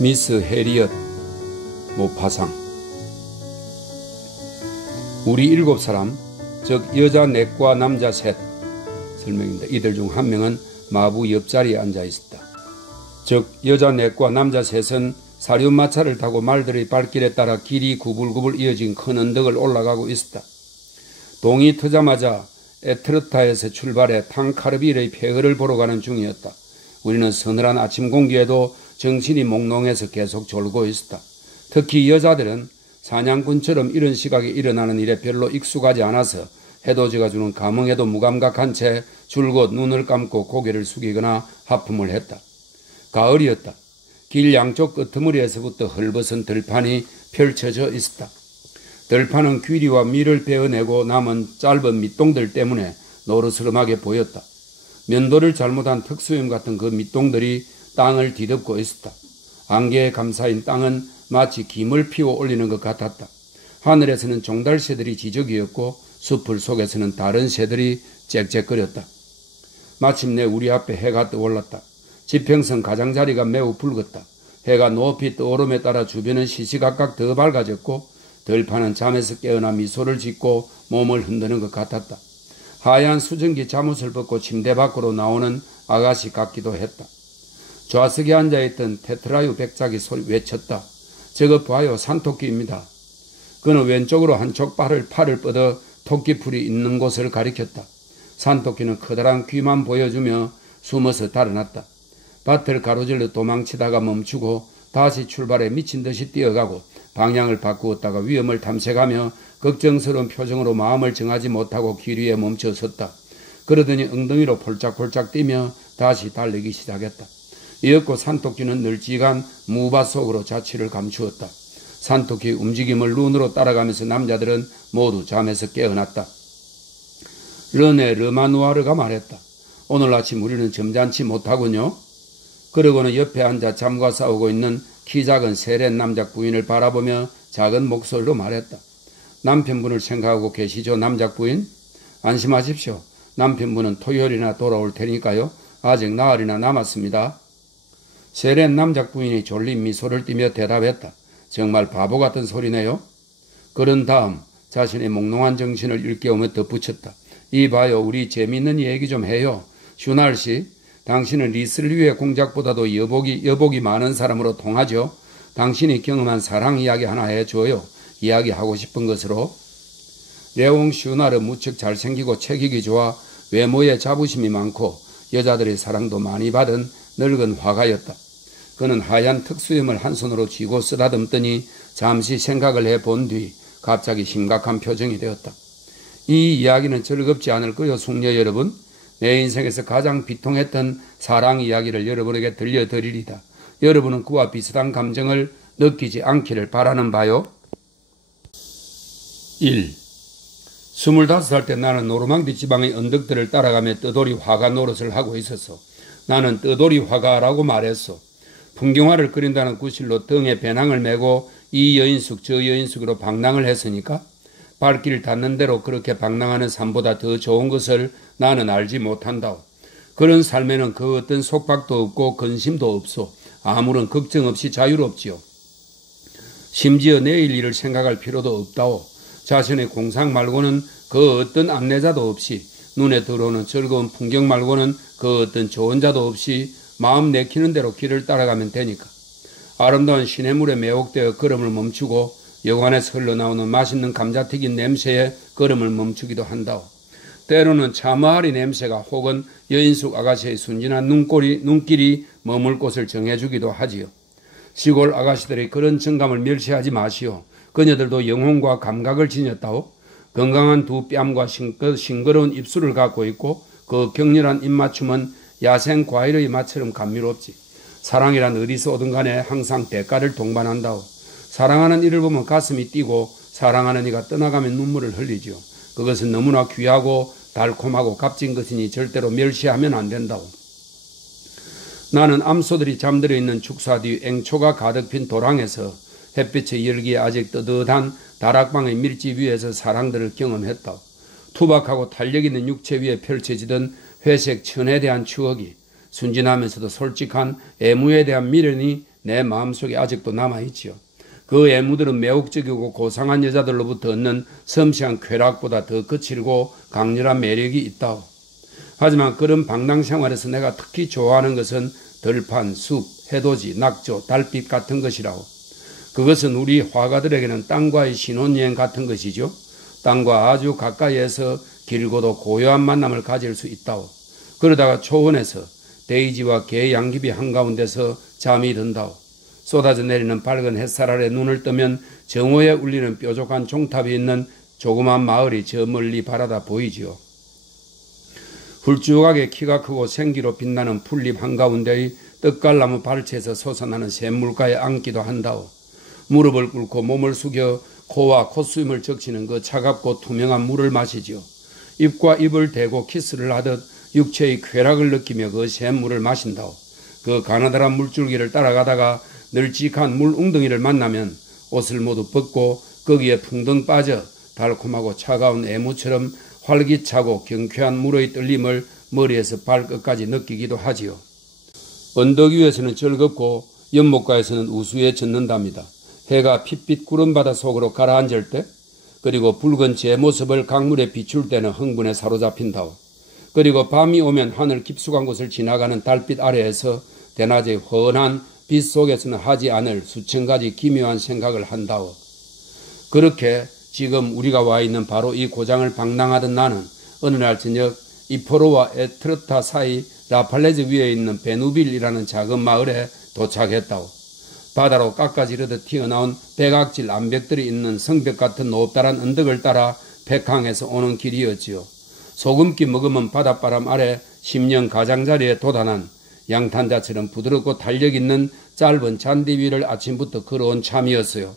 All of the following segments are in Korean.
미스 해리엇 모파상. 우리 7사람, 즉 여자 4과 남자 3 설명입니다. 이들 중 한 명은 마부 옆자리에 앉아 있었다. 즉 여자 4과 남자 3은 사륜마차를 타고 말들의 발길에 따라 길이 구불구불 이어진 큰 언덕을 올라가고 있었다. 동이 트자마자 에트르타에서 출발해 탕카르빌의 폐허를 보러 가는 중이었다. 우리는 서늘한 아침 공기에도 정신이 몽롱해서 계속 졸고 있었다. 특히 여자들은 사냥꾼처럼 이런 시각에 일어나는 일에 별로 익숙하지 않아서 해돋이가 주는 감흥에도 무감각한 채 줄곧 눈을 감고 고개를 숙이거나 하품을 했다. 가을이었다. 길 양쪽 끄트머리에서부터 헐벗은 들판이 펼쳐져 있었다. 들판은 귀리와 밀을 베어내고 남은 짧은 밑동들 때문에 노르스름하게 보였다. 면도를 잘못한 특수염 같은 그 밑동들이 땅을 뒤덮고 있었다. 안개에 감싸인 땅은 마치 김을 피워 올리는 것 같았다. 하늘에서는 종달새들이 지저귀었고 숲을 속에서는 다른 새들이 짹짹거렸다. 마침내 우리 앞에 해가 떠올랐다. 지평선 가장자리가 매우 붉었다. 해가 높이 떠오름에 따라 주변은 시시각각 더 밝아졌고 들판은 잠에서 깨어나 미소를 짓고 몸을 흔드는 것 같았다. 하얀 수증기 잠옷을 벗고 침대 밖으로 나오는 아가씨 같기도 했다. 좌석에 앉아있던 테트라유 백작이 외쳤다. 저거 봐요, 산토끼입니다. 그는 왼쪽으로 한쪽 팔을 뻗어 토끼풀이 있는 곳을 가리켰다. 산토끼는 커다란 귀만 보여주며 숨어서 달아났다. 밭을 가로질러 도망치다가 멈추고 다시 출발해 미친 듯이 뛰어가고 방향을 바꾸었다가 위험을 탐색하며 걱정스러운 표정으로 마음을 정하지 못하고 길 위에 멈춰 섰다. 그러더니 엉덩이로 폴짝폴짝 뛰며 다시 달리기 시작했다. 이윽고 산토끼는 널찍한 무밭 속으로 자취를 감추었다. 산토끼 움직임을 눈으로 따라가면서 남자들은 모두 잠에서 깨어났다. 르네 르마누아르가 말했다. 오늘 아침 우리는 점잖지 못하군요. 그러고는 옆에 앉아 잠과 싸우고 있는 키 작은 세렌 남자 부인을 바라보며 작은 목소리로 말했다. 남편분을 생각하고 계시죠, 남자 부인? 안심하십시오. 남편분은 토요일이나 돌아올 테니까요. 아직 나흘이나 남았습니다. 세렌 남자 부인이 졸린 미소를 띠며 대답했다. 정말 바보 같은 소리네요. 그런 다음 자신의 몽롱한 정신을 일깨우며 덧붙였다. 이봐요, 우리 재미있는 얘기 좀 해요. 슈날 씨, 당신은 리슬리의 공작보다도 여복이 많은 사람으로 통하죠. 당신이 경험한 사랑 이야기 하나 해줘요. 이야기하고 싶은 것으로. 레옹 슈날은 무척 잘생기고 체격이 좋아 외모에 자부심이 많고 여자들의 사랑도 많이 받은 늙은 화가였다. 그는 하얀 특수염을 한 손으로 쥐고 쓰다듬더니 잠시 생각을 해본 뒤 갑자기 심각한 표정이 되었다. 이 이야기는 즐겁지 않을 거요, 숙녀 여러분. 내 인생에서 가장 비통했던 사랑 이야기를 여러분에게 들려드리리다. 여러분은 그와 비슷한 감정을 느끼지 않기를 바라는 바요. 1. 25살 때 나는 노르망디 지방의 언덕들을 따라가며 떠돌이 화가 노릇을 하고 있었어. 나는 떠돌이 화가라고 말했어. 풍경화를 그린다는 구실로 등에 배낭을 메고 이 여인숙 저 여인숙으로 방랑을 했으니까 발길 닿는 대로 그렇게 방랑하는 삶보다 더 좋은 것을 나는 알지 못한다오. 그런 삶에는 그 어떤 속박도 없고 근심도 없소. 아무런 걱정 없이 자유롭지요. 심지어 내일 일을 생각할 필요도 없다오. 자신의 공상 말고는 그 어떤 안내자도 없이 눈에 들어오는 즐거운 풍경 말고는 그 어떤 조언자도 없이 마음 내키는 대로 길을 따라가면 되니까. 아름다운 시냇물에 매혹되어 걸음을 멈추고 여관에서 흘러나오는 맛있는 감자튀김 냄새에 걸음을 멈추기도 한다오. 때로는 차마하리 냄새가 혹은 여인숙 아가씨의 순진한 눈길이 머물 곳을 정해주기도 하지요. 시골 아가씨들의 그런 정감을 멸시하지 마시오. 그녀들도 영혼과 감각을 지녔다오. 건강한 두 뺨과 싱그러운 입술을 갖고 있고 그 격렬한 입맞춤은 야생 과일의 맛처럼 감미롭지. 사랑이란 어디서 오든 간에 항상 대가를 동반한다오. 사랑하는 이를 보면 가슴이 뛰고 사랑하는 이가 떠나가면 눈물을 흘리죠. 그것은 너무나 귀하고 달콤하고 값진 것이니 절대로 멸시하면 안 된다오. 나는 암소들이 잠들어 있는 축사 뒤 앵초가 가득 핀 도랑에서 햇빛의 열기에 아직 뜨뜻한 다락방의 밀집 위에서 사랑들을 경험했다오. 투박하고 탄력 있는 육체 위에 펼쳐지던 회색 천에 대한 추억이 순진하면서도 솔직한 애무에 대한 미련이 내 마음속에 아직도 남아있지요. 그 애무들은 매혹적이고 고상한 여자들로부터 얻는 섬세한 쾌락보다 더 거칠고 강렬한 매력이 있다오. 하지만 그런 방랑 생활에서 내가 특히 좋아하는 것은 들판, 숲, 해돋이, 낙조, 달빛 같은 것이라오. 그것은 우리 화가들에게는 땅과의 신혼여행 같은 것이죠. 땅과 아주 가까이에서 길고도 고요한 만남을 가질 수 있다오. 그러다가 초원에서 데이지와 개 양귀비 한가운데서 잠이 든다오. 쏟아져 내리는 밝은 햇살 아래 눈을 뜨면 정오에 울리는 뾰족한 종탑이 있는 조그만 마을이 저 멀리 바라다 보이지요. 훌쭉하게 키가 크고 생기로 빛나는 풀잎 한가운데의 떡갈나무 발치에서 솟아나는 샘물가에 앉기도 한다오. 무릎을 꿇고 몸을 숙여 코와 콧수임을 적시는 그 차갑고 투명한 물을 마시지요. 입과 입을 대고 키스를 하듯 육체의 쾌락을 느끼며 그 샘물을 마신다오. 그 가느다란 물줄기를 따라가다가 널찍한 물 웅덩이를 만나면 옷을 모두 벗고 거기에 풍덩 빠져 달콤하고 차가운 애무처럼 활기차고 경쾌한 물의 떨림을 머리에서 발끝까지 느끼기도 하지요. 언덕 위에서는 즐겁고 연못가에서는 우수에 젖는답니다. 해가 핏빛 구름바다 속으로 가라앉을 때, 그리고 붉은 제 모습을 강물에 비출 때는 흥분에 사로잡힌다오. 그리고 밤이 오면 하늘 깊숙한 곳을 지나가는 달빛 아래에서 대낮의 훤한 빛 속에서는 하지 않을 수천 가지 기묘한 생각을 한다오. 그렇게 지금 우리가 와 있는 바로 이 고장을 방랑하던 나는 어느 날 저녁 이포로와 에트르타 사이 라팔레즈 위에 있는 베누빌이라는 작은 마을에 도착했다오. 바다로 깎아지르듯 튀어나온 백악질 암벽들이 있는 성벽 같은 높다란 언덕을 따라 백항에서 오는 길이었지요. 소금기 머금은 바닷바람 아래 10년 가장자리에 도단한 양탄자처럼 부드럽고 탄력 있는 짧은 잔디 위를 아침부터 걸어온 참이었어요.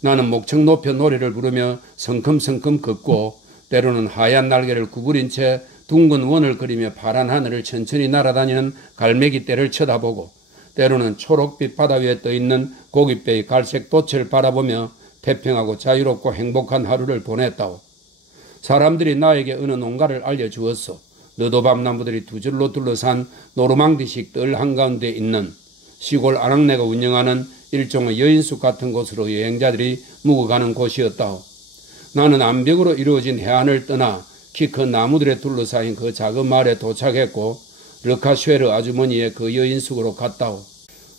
나는 목청 높여 노래를 부르며 성큼성큼 걷고 때로는 하얀 날개를 구부린 채 둥근 원을 그리며 파란 하늘을 천천히 날아다니는 갈매기 떼를 쳐다보고 때로는 초록빛 바다 위에 떠있는 고깃배의 갈색 돛을 바라보며 태평하고 자유롭고 행복한 하루를 보냈다오. 사람들이 나에게 어느 농가를 알려주었소. 너도밤나무들이 두 줄로 둘러싼 노르망디식 뜰 한가운데 있는 시골 아낙네가 운영하는 일종의 여인숙 같은 곳으로 여행자들이 묵어가는 곳이었다오. 나는 암벽으로 이루어진 해안을 떠나 키 큰 나무들에 둘러싸인 그 작은 마을에 도착했고 르카쉐르 아주머니의 그 여인숙으로 갔다오.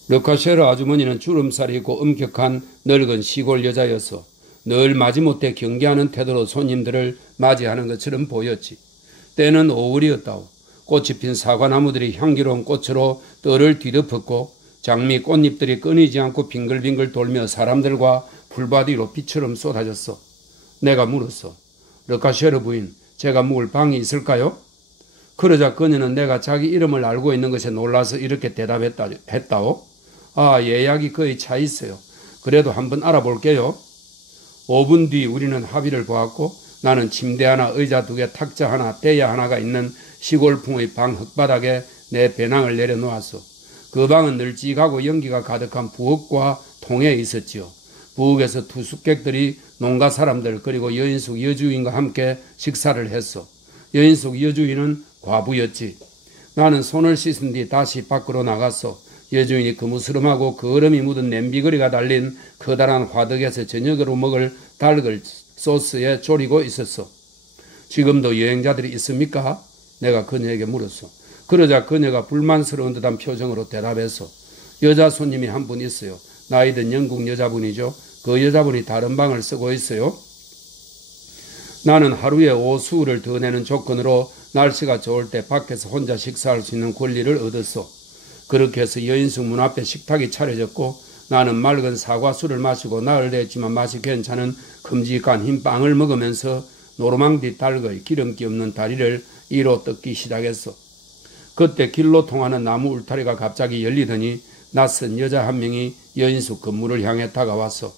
르카쉐르 아주머니는 주름살이 있고 엄격한 늙은 시골 여자여서 늘 마지못해 경계하는 태도로 손님들을 맞이하는 것처럼 보였지. 때는 5월이었다오. 꽃이 핀 사과나무들이 향기로운 꽃으로 뜰을 뒤덮었고 장미 꽃잎들이 끊이지 않고 빙글빙글 돌며 사람들과 풀밭 위로 비처럼 쏟아졌어. 내가 물었어. 르카쉐르 부인, 제가 묵을 방이 있을까요? 그러자 그녀는 내가 자기 이름을 알고 있는 것에 놀라서 이렇게 대답했다오. 아, 예약이 거의 차 있어요. 그래도 한번 알아볼게요. 5분 뒤 우리는 합의를 보았고 나는 침대 하나, 의자 2개, 탁자 하나, 대야 하나가 있는 시골풍의 방 흙바닥에 내 배낭을 내려놓았어. 그 방은 널찍하고 연기가 가득한 부엌과 통에 있었지요. 부엌에서 투숙객들이 농가 사람들 그리고 여인숙 여주인과 함께 식사를 했어. 여인숙 여주인은 과부였지. 나는 손을 씻은 뒤 다시 밖으로 나갔어. 여주인이 거무스름하고 거름이 묻은 냄비거리가 달린 커다란 화덕에서 저녁으로 먹을 닭을 소스에 졸이고 있었어. 지금도 여행자들이 있습니까? 내가 그녀에게 물었어. 그러자 그녀가 불만스러운 듯한 표정으로 대답했어. 여자 손님이 한 분 있어요. 나이든 영국 여자분이죠. 그 여자분이 다른 방을 쓰고 있어요. 나는 하루에 오수를 더 내는 조건으로 날씨가 좋을 때 밖에서 혼자 식사할 수 있는 권리를 얻었어. 그렇게 해서 여인숙 문 앞에 식탁이 차려졌고 나는 맑은 사과수를 마시고 나흘됐지만 맛이 괜찮은 큼직한 흰 빵을 먹으면서 노르망디 닭의 기름기 없는 다리를 이로 뜯기 시작했어. 그때 길로 통하는 나무 울타리가 갑자기 열리더니 낯선 여자 한 명이 여인숙 건물을 향해 다가왔어.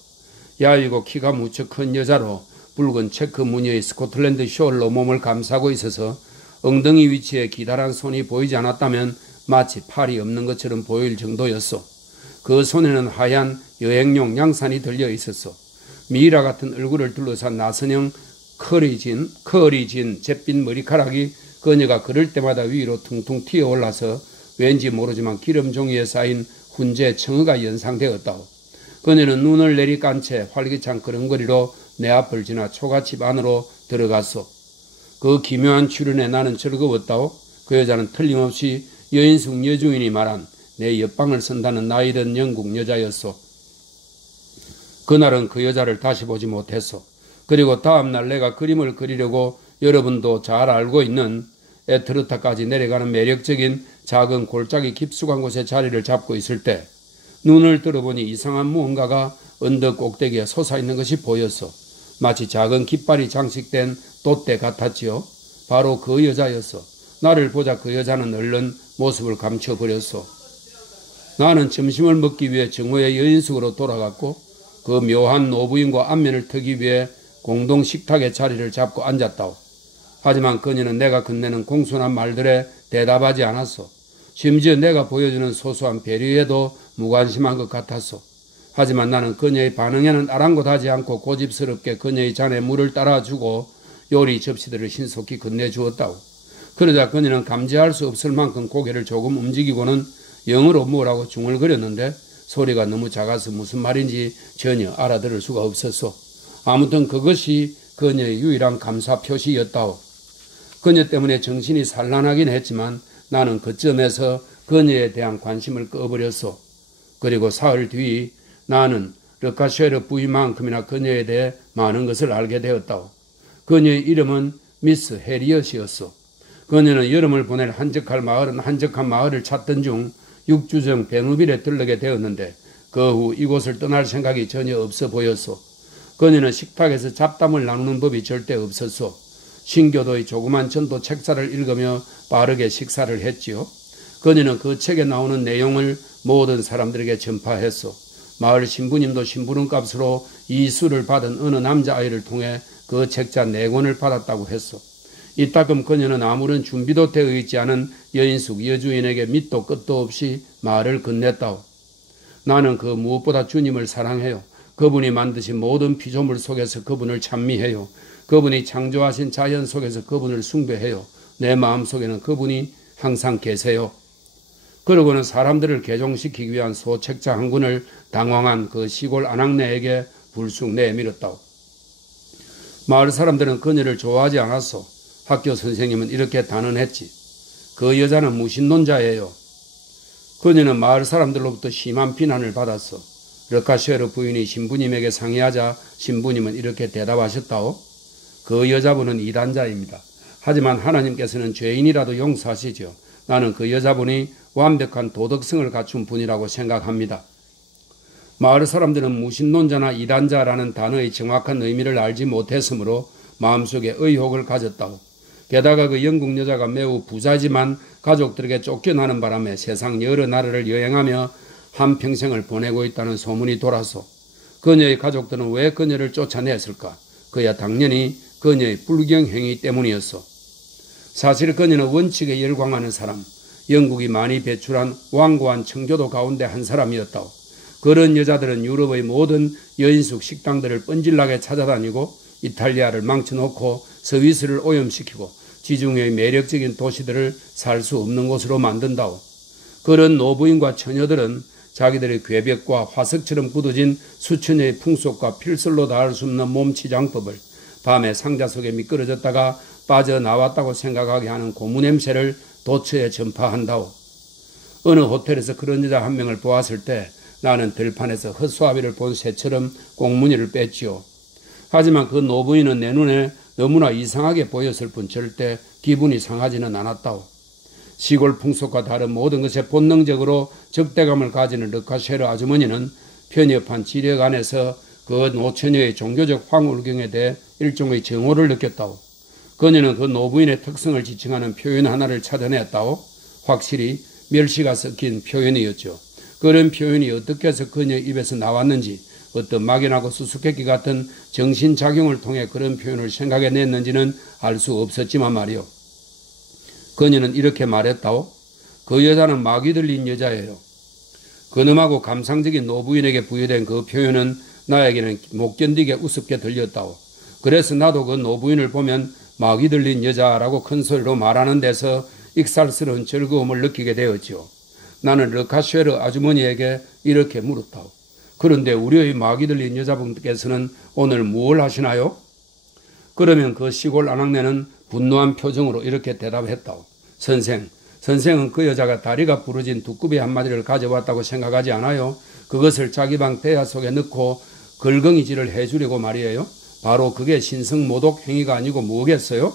야위고 키가 무척 큰 여자로 붉은 체크 무늬의 스코틀랜드 숄로 몸을 감싸고 있어서 엉덩이 위치에 기다란 손이 보이지 않았다면 마치 팔이 없는 것처럼 보일 정도였어. 그 손에는 하얀 여행용 양산이 들려 있었어. 미이라 같은 얼굴을 둘러싼 나선형 커리진 잿빛 머리카락이 그녀가 걸을 때마다 위로 퉁퉁 튀어올라서 왠지 모르지만 기름 종이에 쌓인 훈제 청어가 연상되었다오. 그녀는 눈을 내리깐 채 활기찬 걸음걸이로 내 앞을 지나 초가집 안으로 들어갔소. 그 기묘한 출연에 나는 즐거웠다오. 그 여자는 틀림없이 여인숙 여주인이 말한 내 옆방을 선다는 나이든 영국 여자였소. 그날은 그 여자를 다시 보지 못했소. 그리고 다음날 내가 그림을 그리려고 여러분도 잘 알고 있는 에트르타까지 내려가는 매력적인 작은 골짜기 깊숙한 곳에 자리를 잡고 있을 때 눈을 들어보니 이상한 무언가가 언덕 꼭대기에 솟아있는 것이 보였소. 마치 작은 깃발이 장식된 돛대 같았지요. 바로 그 여자였소. 나를 보자 그 여자는 얼른 모습을 감춰버렸소. 나는 점심을 먹기 위해 정오의 여인숙으로 돌아갔고 그 묘한 노부인과 안면을 트기 위해 공동 식탁에 자리를 잡고 앉았다오. 하지만 그녀는 내가 건네는 공손한 말들에 대답하지 않았소. 심지어 내가 보여주는 소소한 배려에도 무관심한 것 같았소. 하지만 나는 그녀의 반응에는 아랑곳하지 않고 고집스럽게 그녀의 잔에 물을 따라주고 요리 접시들을 신속히 건네주었다오. 그러자 그녀는 감지할 수 없을 만큼 고개를 조금 움직이고는 영어로 뭐라고 중얼거렸는데 소리가 너무 작아서 무슨 말인지 전혀 알아들을 수가 없었소. 아무튼 그것이 그녀의 유일한 감사 표시였다오. 그녀 때문에 정신이 산란하긴 했지만 나는 그쯤에서 그녀에 대한 관심을 꺼버렸소. 그리고 사흘 뒤 나는 르카쉐르 부인만큼이나 그녀에 대해 많은 것을 알게 되었다오. 그녀의 이름은 미스 해리엇이었소. 그녀는 여름을 보낼 한적한 마을을 찾던 중 육주정 베누빌에 들르게 되었는데 그 후 이곳을 떠날 생각이 전혀 없어 보였소. 그녀는 식탁에서 잡담을 나누는 법이 절대 없었소. 신교도의 조그만 전도 책사를 읽으며 빠르게 식사를 했지요. 그녀는 그 책에 나오는 내용을 모든 사람들에게 전파했소. 마을 신부님도 신부름 값으로 이수를 받은 어느 남자아이를 통해 그 책자 4권을 받았다고 했소. 이따금 그녀는 아무런 준비도 되어 있지 않은 여인숙 여주인에게 밑도 끝도 없이 말을 건넸다오. 나는 그 무엇보다 주님을 사랑해요. 그분이 만드신 모든 피조물 속에서 그분을 찬미해요. 그분이 창조하신 자연 속에서 그분을 숭배해요. 내 마음속에는 그분이 항상 계세요. 그러고는 사람들을 개종시키기 위한 소책자 한 권을 당황한 그 시골 아낙네에게 불쑥 내밀었다오. 마을 사람들은 그녀를 좋아하지 않았소. 학교 선생님은 이렇게 단언했지. 그 여자는 무신론자예요. 그녀는 마을 사람들로부터 심한 비난을 받았어. 르카쉐르 부인이 신부님에게 상의하자 신부님은 이렇게 대답하셨다오. 그 여자분은 이단자입니다. 하지만 하나님께서는 죄인이라도 용서하시죠. 나는 그 여자분이 완벽한 도덕성을 갖춘 분이라고 생각합니다. 마을 사람들은 무신론자나 이단자라는 단어의 정확한 의미를 알지 못했으므로 마음속에 의혹을 가졌다고. 게다가 그 영국 여자가 매우 부자지만 가족들에게 쫓겨나는 바람에 세상 여러 나라를 여행하며 한평생을 보내고 있다는 소문이 돌아서 그녀의 가족들은 왜 그녀를 쫓아냈을까? 그야 당연히 그녀의 불경 행위 때문이었어. 사실 그녀는 원칙에 열광하는 사람, 영국이 많이 배출한 완고한 청교도 가운데 한 사람이었다고. 그런 여자들은 유럽의 모든 여인숙 식당들을 뻔질나게 찾아다니고 이탈리아를 망쳐놓고 스위스를 오염시키고 지중해의 매력적인 도시들을 살 수 없는 곳으로 만든다오. 그런 노부인과 처녀들은 자기들의 괴벽과 화석처럼 굳어진 수천여의 풍속과 필설로 닿을 수 없는 몸치장법을 밤에 상자 속에 미끄러졌다가 빠져나왔다고 생각하게 하는 고무 냄새를 도처에 전파한다오. 어느 호텔에서 그런 여자 한 명을 보았을 때 나는 들판에서 헛수아비를 본 새처럼 꽁무니를 뺐지요. 하지만 그 노부인은 내 눈에 너무나 이상하게 보였을 뿐 절대 기분이 상하지는 않았다오. 시골 풍속과 다른 모든 것에 본능적으로 적대감을 가지는 르카쉐르 아주머니는 편협한 지력 안에서 그 노처녀의 종교적 황홀경에 대해 일종의 정오를 느꼈다오. 그녀는 그 노부인의 특성을 지칭하는 표현 하나를 찾아냈다오. 확실히 멸시가 섞인 표현이었죠. 그런 표현이 어떻게 해서 그녀 입에서 나왔는지, 어떤 막연하고 수수께끼 같은 정신작용을 통해 그런 표현을 생각해냈는지는 알 수 없었지만 말이요. 그녀는 이렇게 말했다오. 그 여자는 막이 들린 여자예요. 근엄하고 감상적인 노부인에게 부여된 그 표현은 나에게는 못 견디게 우습게 들렸다오. 그래서 나도 그 노부인을 보면 막이 들린 여자라고 큰 소리로 말하는 데서 익살스러운 즐거움을 느끼게 되었죠. 나는 르카쉐르 아주머니에게 이렇게 물었다. 그런데 우리의 마귀 들린 여자분께서는 오늘 무엇을 하시나요? 그러면 그 시골 아낙네는 분노한 표정으로 이렇게 대답했다. 선생은 그 여자가 다리가 부러진 두꺼비 한 마리를 가져왔다고 생각하지 않아요? 그것을 자기 방 대야 속에 넣고 걸덩이질을 해주려고 말이에요. 바로 그게 신성모독 행위가 아니고 뭐겠어요?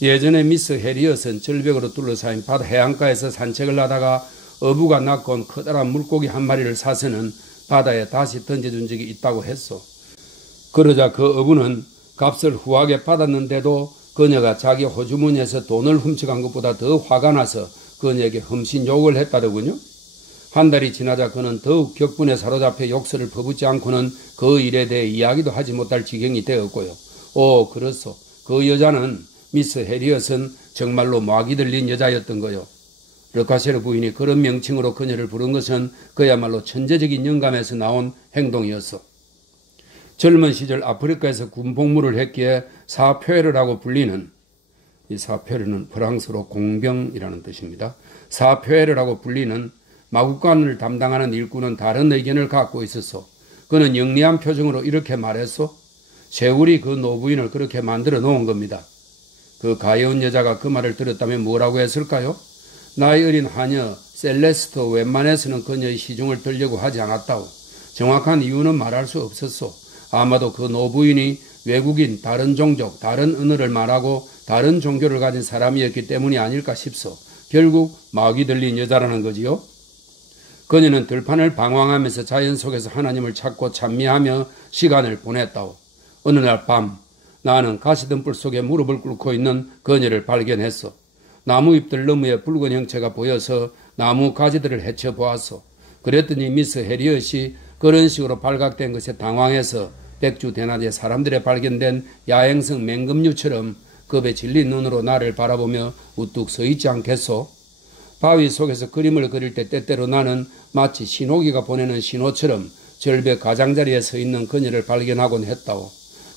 예전에 미스 해리엇은 절벽으로 둘러싸인 바다 해안가에서 산책을 하다가 어부가 낚고 온 커다란 물고기 한 마리를 사서는 바다에 다시 던져준 적이 있다고 했어. 그러자 그 어부는 값을 후하게 받았는데도 그녀가 자기 호주머니에서 돈을 훔쳐간 것보다 더 화가 나서 그녀에게 흠신 욕을 했다더군요. 한 달이 지나자 그는 더욱 격분에 사로잡혀 욕설을 퍼붓지 않고는 그 일에 대해 이야기도 하지 못할 지경이 되었고요. 그렇소. 그 여자는 미스 해리엇은 정말로 마귀 들린 여자였던 거요. 르카쉐르 부인이 그런 명칭으로 그녀를 부른 것은 그야말로 천재적인 영감에서 나온 행동이었어. 젊은 시절 아프리카에서 군복무를 했기에 사표에르라고 불리는, 이 사표에르는 프랑스어로 공병이라는 뜻입니다. 사표에르라고 불리는 마국간을 담당하는 일꾼은 다른 의견을 갖고 있었어. 그는 영리한 표정으로 이렇게 말했어. 쇠울이 그 노부인을 그렇게 만들어 놓은 겁니다. 그 가여운 여자가 그 말을 들었다면 뭐라고 했을까요? 나이 어린 하녀 셀레스트 웬만해서는 그녀의 시중을 들려고 하지 않았다고. 정확한 이유는 말할 수 없었소. 아마도 그 노부인이 외국인, 다른 종족, 다른 언어를 말하고 다른 종교를 가진 사람이었기 때문이 아닐까 싶소. 결국 마귀 들린 여자라는 거지요. 그녀는 들판을 방황하면서 자연 속에서 하나님을 찾고 찬미하며 시간을 보냈다오. 어느 날 밤 나는 가시덤불 속에 무릎을 꿇고 있는 그녀를 발견했어. 나무 잎들 너머에 붉은 형체가 보여서 나무 가지들을 헤쳐보았어. 그랬더니 미스 해리엇이 그런 식으로 발각된 것에 당황해서 백주 대낮에 사람들에 발견된 야행성 맹금류처럼 겁에 질린 눈으로 나를 바라보며 우뚝 서 있지 않겠소? 바위 속에서 그림을 그릴 때 때때로 나는 마치 신호기가 보내는 신호처럼 절벽 가장자리에 서 있는 그녀를 발견하곤 했다오.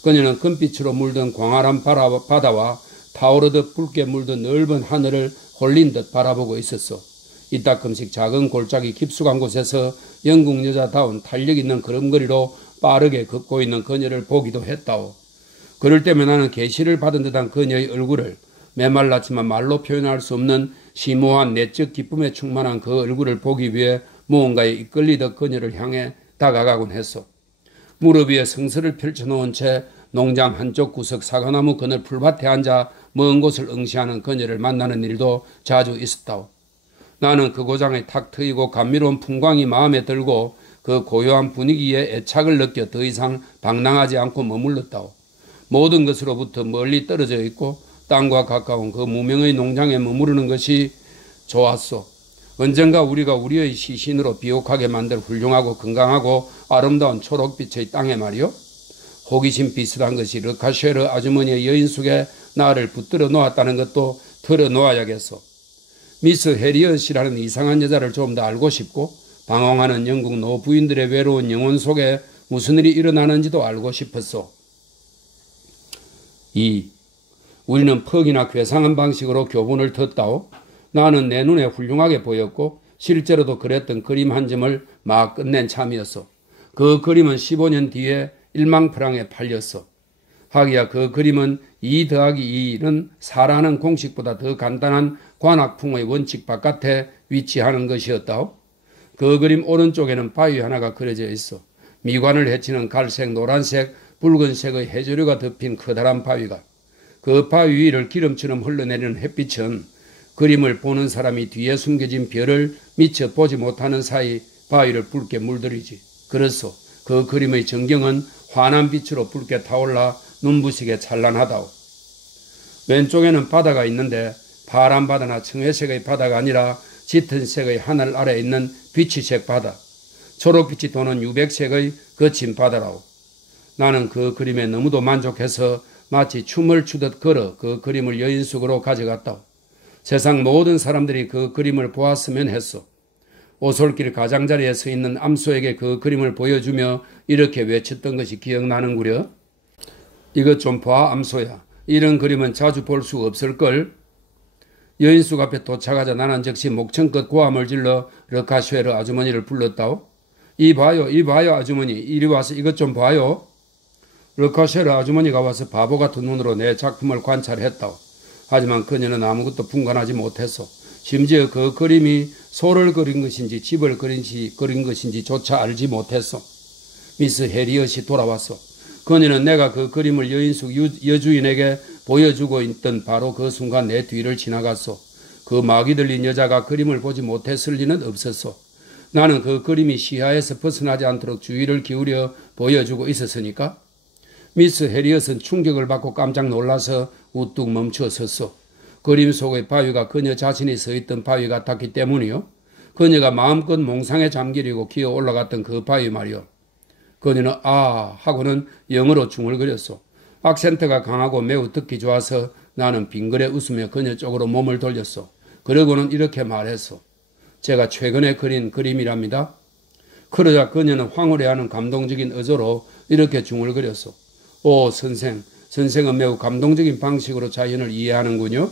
그녀는 금빛으로 물든 광활한 바다와 타오르듯 붉게 물든 넓은 하늘을 홀린 듯 바라보고 있었어. 이따금씩 작은 골짜기 깊숙한 곳에서 영국 여자다운 탄력 있는 걸음걸이로 빠르게 걷고 있는 그녀를 보기도 했다오. 그럴 때면 나는 계시를 받은 듯한 그녀의 얼굴을, 메말랐지만 말로 표현할 수 없는 심오한 내적 기쁨에 충만한 그 얼굴을 보기 위해 무언가에 이끌리듯 그녀를 향해 다가가곤 했어. 무릎 위에 성서를 펼쳐놓은 채 농장 한쪽 구석 사과나무 그늘 풀밭에 앉아 먼 곳을 응시하는 그녀를 만나는 일도 자주 있었다오. 나는 그 고장에 탁 트이고 감미로운 풍광이 마음에 들고 그 고요한 분위기에 애착을 느껴 더 이상 방랑하지 않고 머물렀다오. 모든 것으로부터 멀리 떨어져 있고 땅과 가까운 그 무명의 농장에 머무르는 것이 좋았소. 언젠가 우리가 우리의 시신으로 비옥하게 만들 훌륭하고 건강하고 아름다운 초록빛의 땅에 말이요. 호기심 비슷한 것이 르카쉐르 아주머니의 여인 속에 나를 붙들어 놓았다는 것도 털어놓아야겠소. 미스 해리엇이라는 이상한 여자를 좀 더 알고 싶고 방황하는 영국 노부인들의 외로운 영혼 속에 무슨 일이 일어나는지도 알고 싶었소. 2. 우리는 퍽이나 괴상한 방식으로 교본을 텄다오. 나는 내 눈에 훌륭하게 보였고 실제로도 그랬던 그림 한 점을 막 끝낸 참이었소. 그 그림은 15년 뒤에 1만 프랑에 팔렸어. 하기야 그 그림은 2 더하기 2는 4라는 공식보다 더 간단한 관학풍의 원칙 바깥에 위치하는 것이었다오. 그 그림 오른쪽에는 바위 하나가 그려져 있어. 미관을 헤치는 갈색, 노란색, 붉은색의 해조류가 덮인 커다란 바위가. 그 바위 위를 기름처럼 흘러내리는 햇빛은 그림을 보는 사람이 뒤에 숨겨진 별을 미처 보지 못하는 사이 바위를 붉게 물들이지. 그래서 그 그림의 전경은 환한 빛으로 붉게 타올라 눈부시게 찬란하다오. 왼쪽에는 바다가 있는데 파란 바다나 청회색의 바다가 아니라 짙은 색의 하늘 아래에 있는 비치색 바다, 초록빛이 도는 유백색의 거친 바다라오. 나는 그 그림에 너무도 만족해서 마치 춤을 추듯 걸어 그 그림을 여인 속으로 가져갔다오. 세상 모든 사람들이 그 그림을 보았으면 했소. 오솔길 가장자리에 서 있는 암소에게 그 그림을 보여주며 이렇게 외쳤던 것이 기억나는구려. 이것 좀 봐, 암소야. 이런 그림은 자주 볼 수 없을걸. 여인숙 앞에 도착하자 나는 즉시 목청껏 고함을 질러 르카쉐르 아주머니를 불렀다오. 이봐요 아주머니, 이리 와서 이것 좀 봐요. 르카쉐르 아주머니가 와서 바보 같은 눈으로 내 작품을 관찰했다오. 하지만 그녀는 아무것도 분간하지 못했어. 심지어 그 그림이 소를 그린 것인지 집을 그린 것인지조차 알지 못했어. 미스 해리엇이 돌아왔어. 그녀는 내가 그 그림을 여인숙 여주인에게 보여주고 있던 바로 그 순간 내 뒤를 지나갔어. 그 막이 들린 여자가 그림을 보지 못했을 리는 없었어. 나는 그 그림이 시야에서 벗어나지 않도록 주의를 기울여 보여주고 있었으니까. 미스 해리엇은 충격을 받고 깜짝 놀라서 우뚝 멈춰 섰어. 그림 속의 바위가 그녀 자신이 서 있던 바위 같았기 때문이요. 그녀가 마음껏 몽상에 잠기려고 기어 올라갔던 그 바위 말이요. 그녀는 아 하고는 영어로 중얼거렸어. 악센트가 강하고 매우 듣기 좋아서 나는 빙그레 웃으며 그녀 쪽으로 몸을 돌렸어. 그러고는 이렇게 말했어. 제가 최근에 그린 그림이랍니다. 그러자 그녀는 황홀해하는 감동적인 어조로 이렇게 중얼거렸어. 오 선생은 매우 감동적인 방식으로 자연을 이해하는군요.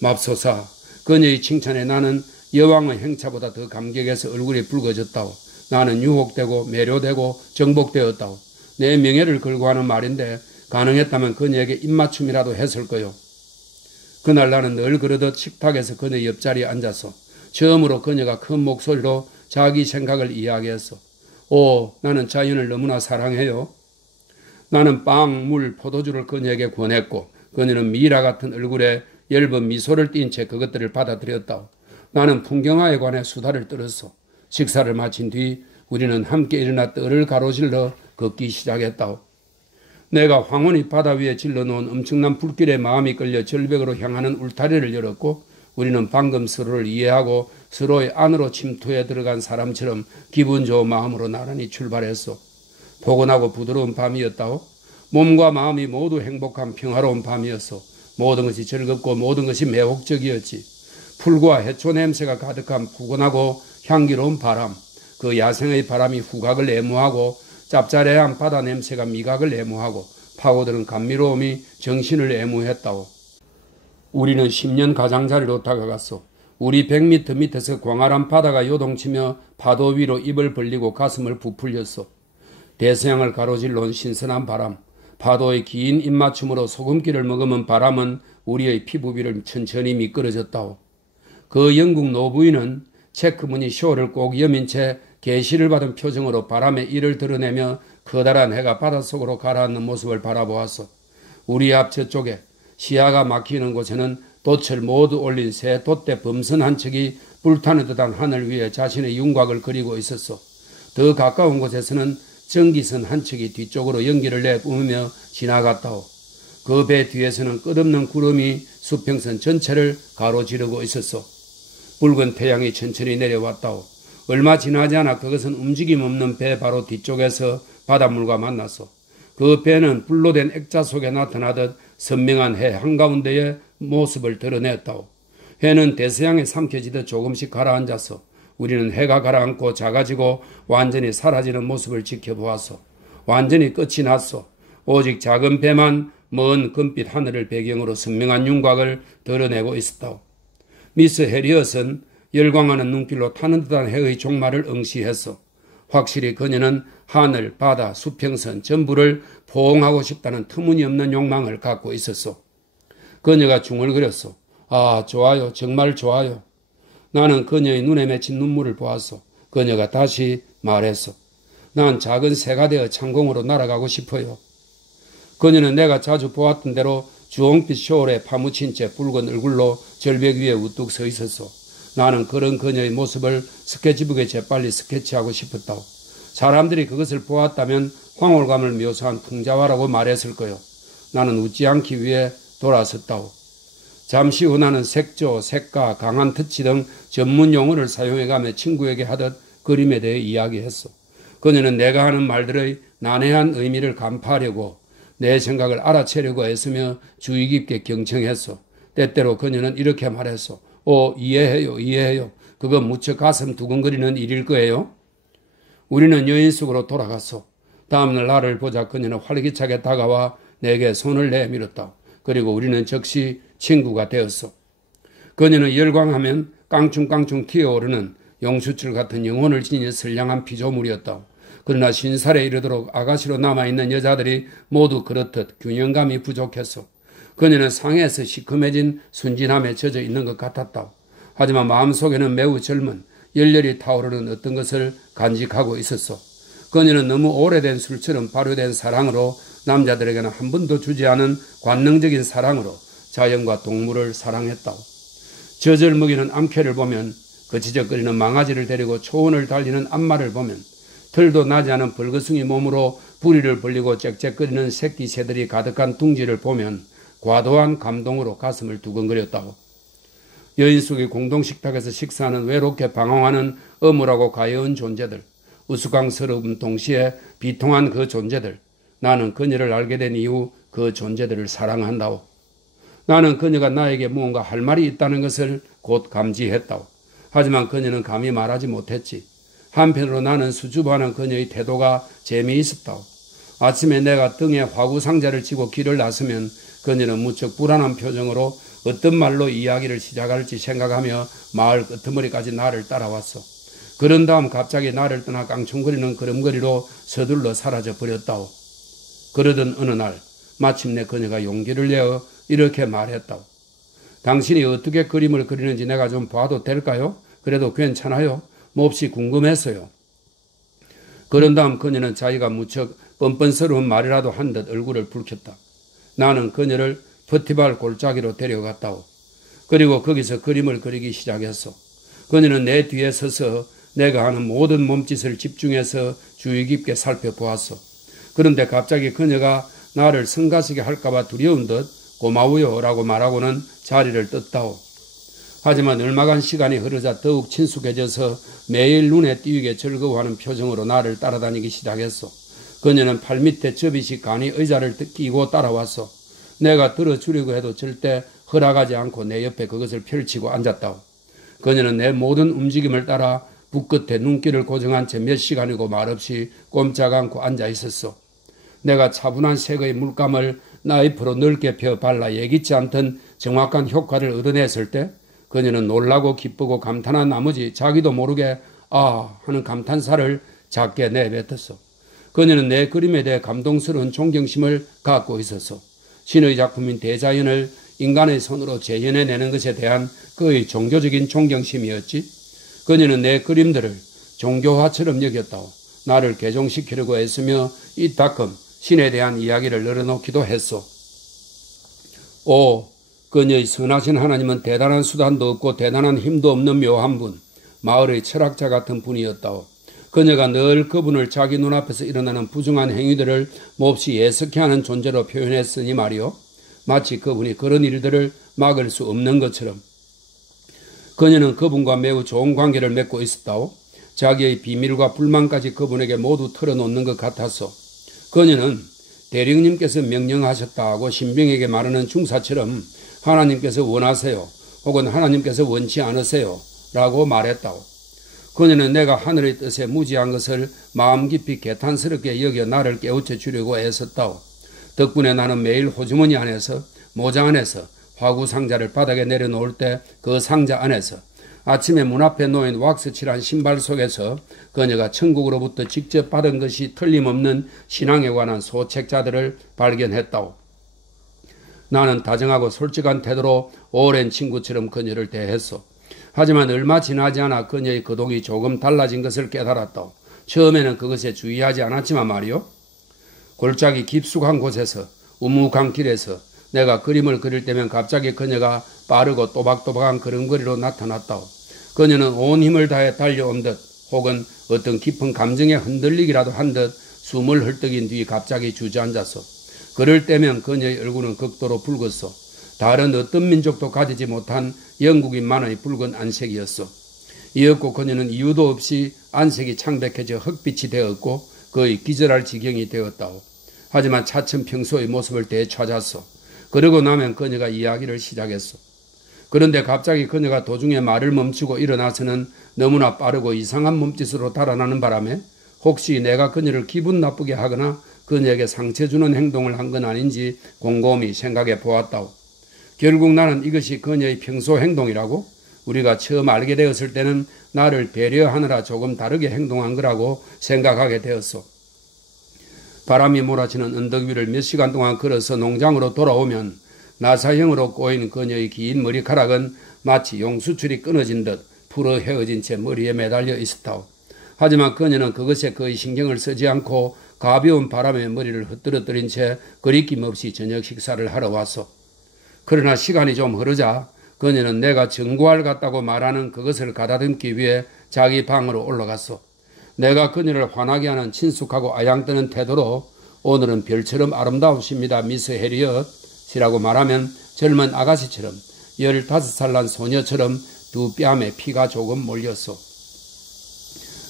맙소사, 그녀의 칭찬에 나는 여왕의 행차보다 더 감격해서 얼굴이 붉어졌다오. 나는 유혹되고 매료되고 정복되었다오. 내 명예를 걸고 하는 말인데 가능했다면 그녀에게 입맞춤이라도 했을 거요. 그날 나는 늘 그러듯 식탁에서 그녀 옆자리에 앉아서 처음으로 그녀가 큰 목소리로 자기 생각을 이야기했어. 오, 나는 자연을 너무나 사랑해요. 나는 빵, 물, 포도주를 그녀에게 권했고 그녀는 미라 같은 얼굴에 엷은 미소를 띤 채 그것들을 받아들였다오. 나는 풍경화에 관해 수다를 떨었어. 식사를 마친 뒤 우리는 함께 일어나 뜰을 가로질러 걷기 시작했다오. 내가 황혼이 바다 위에 질러놓은 엄청난 불길에 마음이 끌려 절벽으로 향하는 울타리를 열었고 우리는 방금 서로를 이해하고 서로의 안으로 침투해 들어간 사람처럼 기분 좋은 마음으로 나란히 출발했어. 포근하고 부드러운 밤이었다오. 몸과 마음이 모두 행복한 평화로운 밤이었어. 모든 것이 즐겁고 모든 것이 매혹적이었지. 풀과 해초 냄새가 가득한 푸근하고 향기로운 바람, 그 야생의 바람이 후각을 애무하고 짭짤해한 바다 냄새가 미각을 애무하고 파고드는 감미로움이 정신을 애무했다오. 우리는 10년 가장자리로 다가갔어. 우리 100m 밑에서 광활한 바다가 요동치며 파도 위로 입을 벌리고 가슴을 부풀렸어. 대서양을 가로질러온 신선한 바람, 파도의 긴 입맞춤으로 소금기를 머금은 바람은 우리의 피부 위를 천천히 미끄러졌다오. 그 영국 노부인은 체크무늬 쇼를 꼭 여민 채 계시를 받은 표정으로 바람에 이를 드러내며 커다란 해가 바닷속으로 가라앉는 모습을 바라보았어. 우리 앞 저쪽에 시야가 막히는 곳에는 돛을 모두 올린 새 돛대 범선 한 척이 불타는 듯한 하늘 위에 자신의 윤곽을 그리고 있었어. 더 가까운 곳에서는 전기선 한 척이 뒤쪽으로 연기를 내뿜으며 지나갔다오. 그 배 뒤에서는 끝없는 구름이 수평선 전체를 가로지르고 있었어. 붉은 태양이 천천히 내려왔다오. 얼마 지나지 않아 그것은 움직임 없는 배 바로 뒤쪽에서 바닷물과 만났어. 그 배는 불로 된 액자 속에 나타나듯 선명한 해 한가운데의 모습을 드러냈다오. 해는 대서양에 삼켜지듯 조금씩 가라앉았어. 우리는 해가 가라앉고 작아지고 완전히 사라지는 모습을 지켜보았어. 완전히 끝이 났어. 오직 작은 배만 먼 금빛 하늘을 배경으로 선명한 윤곽을 드러내고 있었다오. 미스 해리엇은 열광하는 눈길로 타는 듯한 해의 종말을 응시했어. 확실히 그녀는 하늘, 바다, 수평선 전부를 포옹하고 싶다는 터무니없는 욕망을 갖고 있었어. 그녀가 중얼거렸어. 아, 좋아요. 정말 좋아요. 나는 그녀의 눈에 맺힌 눈물을 보았어. 그녀가 다시 말했어. 난 작은 새가 되어 창공으로 날아가고 싶어요. 그녀는 내가 자주 보았던 대로 주홍빛 쇼울에 파묻힌 채 붉은 얼굴로 절벽 위에 우뚝 서 있었어. 나는 그런 그녀의 모습을 스케치북에 재빨리 스케치하고 싶었다고. 사람들이 그것을 보았다면 황홀감을 묘사한 풍자화라고 말했을 거요. 나는 웃지 않기 위해 돌아섰다고. 잠시 후 나는 색조, 색과, 강한 터치 등 전문 용어를 사용해가며 친구에게 하듯 그림에 대해 이야기했어. 그녀는 내가 하는 말들의 난해한 의미를 간파하려고 내 생각을 알아채려고 애쓰며 주의 깊게 경청했어. 때때로 그녀는 이렇게 말했어. 이해해요. 그거 무척 가슴 두근거리는 일일 거예요. 우리는 여인 속으로 돌아갔어. 다음날 나를 보자 그녀는 활기차게 다가와 내게 손을 내밀었다. 그리고 우리는 즉시 친구가 되었어. 그녀는 열광하면 깡충깡충 튀어오르는 용수철 같은 영혼을 지닌 선량한 피조물이었다. 그러나 신살에 이르도록 아가씨로 남아있는 여자들이 모두 그렇듯 균형감이 부족했어. 그녀는 상해에서 시커매진 순진함에 젖어 있는 것 같았다. 하지만 마음속에는 매우 젊은 열렬히 타오르는 어떤 것을 간직하고 있었어. 그녀는 너무 오래된 술처럼 발효된 사랑으로 남자들에게는 한 번도 주지 않은 관능적인 사랑으로 자연과 동물을 사랑했다. 젖을 먹이는 암캐를 보면 거치적거리는 망아지를 데리고 초원을 달리는 암마를 보면 털도 나지 않은 벌거숭이 몸으로 부리를 벌리고 짹짹거리는 새끼 새들이 가득한 둥지를 보면 과도한 감동으로 가슴을 두근거렸다고. 여인 속의 공동식탁에서 식사하는 외롭게 방황하는 어물하고 가여운 존재들, 우스꽝스러움 동시에 비통한 그 존재들, 나는 그녀를 알게 된 이후 그 존재들을 사랑한다오. 나는 그녀가 나에게 무언가 할 말이 있다는 것을 곧 감지했다오. 하지만 그녀는 감히 말하지 못했지. 한편으로 나는 수줍어하는 그녀의 태도가 재미있었다오. 아침에 내가 등에 화구상자를 지고 길을 나서면 그녀는 무척 불안한 표정으로 어떤 말로 이야기를 시작할지 생각하며 마을 끄트머리까지 나를 따라왔어. 그런 다음 갑자기 나를 떠나 깡충거리는 걸음걸이로 서둘러 사라져 버렸다오. 그러던 어느 날 마침내 그녀가 용기를 내어 이렇게 말했다오. 당신이 어떻게 그림을 그리는지 내가 좀 봐도 될까요? 그래도 괜찮아요. 몹시 궁금했어요. 그런 다음 그녀는 자기가 무척 뻔뻔스러운 말이라도 한 듯 얼굴을 붉혔다. 나는 그녀를 퍼티발 골짜기로 데려갔다오. 그리고 거기서 그림을 그리기 시작했어. 그녀는 내 뒤에 서서 내가 하는 모든 몸짓을 집중해서 주의 깊게 살펴보았어. 그런데 갑자기 그녀가 나를 성가시게 할까봐 두려운 듯 고마워요 라고 말하고는 자리를 떴다오. 하지만 얼마간 시간이 흐르자 더욱 친숙해져서 매일 눈에 띄게 즐거워하는 표정으로 나를 따라다니기 시작했어. 그녀는 팔밑에 접이식 간이 의자를 끼고 따라왔어. 내가 들어주려고 해도 절대 허락하지 않고 내 옆에 그것을 펼치고 앉았다오. 그녀는 내 모든 움직임을 따라 붓끝에 눈길을 고정한 채 몇 시간이고 말없이 꼼짝 않고 앉아 있었어. 내가 차분한 색의 물감을 나이프로 넓게 펴 발라 예기치 않던 정확한 효과를 얻어냈을 때 그녀는 놀라고 기쁘고 감탄한 나머지 자기도 모르게 아 하는 감탄사를 작게 내뱉었어. 그녀는 내 그림에 대해 감동스러운 존경심을 갖고 있었어. 신의 작품인 대자연을 인간의 손으로 재현해내는 것에 대한 그의 종교적인 존경심이었지. 그녀는 내 그림들을 종교화처럼 여겼다오. 나를 개종시키려고 애쓰며 이따금 신에 대한 이야기를 늘어놓기도 했소. 오, 그녀의 선하신 하나님은 대단한 수단도 없고 대단한 힘도 없는 묘한 분, 마을의 철학자 같은 분이었다오. 그녀가 늘 그분을 자기 눈앞에서 일어나는 부정한 행위들을 몹시 예석해 하는 존재로 표현했으니 말이오. 마치 그분이 그런 일들을 막을 수 없는 것처럼. 그녀는 그분과 매우 좋은 관계를 맺고 있었다오. 자기의 비밀과 불만까지 그분에게 모두 털어놓는 것 같았어. 그녀는 대령님께서 명령하셨다고 신병에게 말하는 중사처럼 하나님께서 원하세요 혹은 하나님께서 원치 않으세요 라고 말했다오. 그녀는 내가 하늘의 뜻에 무지한 것을 마음 깊이 개탄스럽게 여겨 나를 깨우쳐 주려고 애썼다오. 덕분에 나는 매일 호주머니 안에서 모자 안에서 화구 상자를 바닥에 내려놓을 때 그 상자 안에서 아침에 문 앞에 놓인 왁스 칠한 신발 속에서 그녀가 천국으로부터 직접 받은 것이 틀림없는 신앙에 관한 소책자들을 발견했다오. 나는 다정하고 솔직한 태도로 오랜 친구처럼 그녀를 대했어. 하지만 얼마 지나지 않아 그녀의 거동이 조금 달라진 것을 깨달았다오. 처음에는 그것에 주의하지 않았지만 말이오. 골짜기 깊숙한 곳에서 우묵한 길에서 내가 그림을 그릴 때면 갑자기 그녀가 빠르고 또박또박한 걸음걸이로 나타났다오. 그녀는 온 힘을 다해 달려온 듯 혹은 어떤 깊은 감정에 흔들리기라도 한 듯 숨을 헐떡인 뒤 갑자기 주저앉았어. 그럴 때면 그녀의 얼굴은 극도로 붉었어. 다른 어떤 민족도 가지지 못한 영국인만의 붉은 안색이었어. 이었고 그녀는 이유도 없이 안색이 창백해져 흑빛이 되었고 거의 기절할 지경이 되었다오. 하지만 차츰 평소의 모습을 되찾았어. 그러고 나면 그녀가 이야기를 시작했어. 그런데 갑자기 그녀가 도중에 말을 멈추고 일어나서는 너무나 빠르고 이상한 몸짓으로 달아나는 바람에 혹시 내가 그녀를 기분 나쁘게 하거나 그녀에게 상처 주는 행동을 한 건 아닌지 곰곰이 생각해 보았다오. 결국 나는 이것이 그녀의 평소 행동이라고, 우리가 처음 알게 되었을 때는 나를 배려하느라 조금 다르게 행동한 거라고 생각하게 되었소. 바람이 몰아치는 언덕 위를 몇 시간 동안 걸어서 농장으로 돌아오면 나사형으로 꼬인 그녀의 긴 머리카락은 마치 용수줄이 끊어진 듯 풀어 헤어진 채 머리에 매달려 있었다오. 하지만 그녀는 그것에 거의 신경을 쓰지 않고 가벼운 바람에 머리를 흩뜨러뜨린 채 거리낌 없이 저녁 식사를 하러 왔소. 그러나 시간이 좀 흐르자 그녀는 내가 정구할 같다고 말하는 그것을 가다듬기 위해 자기 방으로 올라갔소. 내가 그녀를 화나게 하는 친숙하고 아양떠는 태도로 오늘은 별처럼 아름다우십니다, 미스 해리엇이라고 말하면 젊은 아가씨처럼 15살 난 소녀처럼 두 뺨에 피가 조금 몰렸소.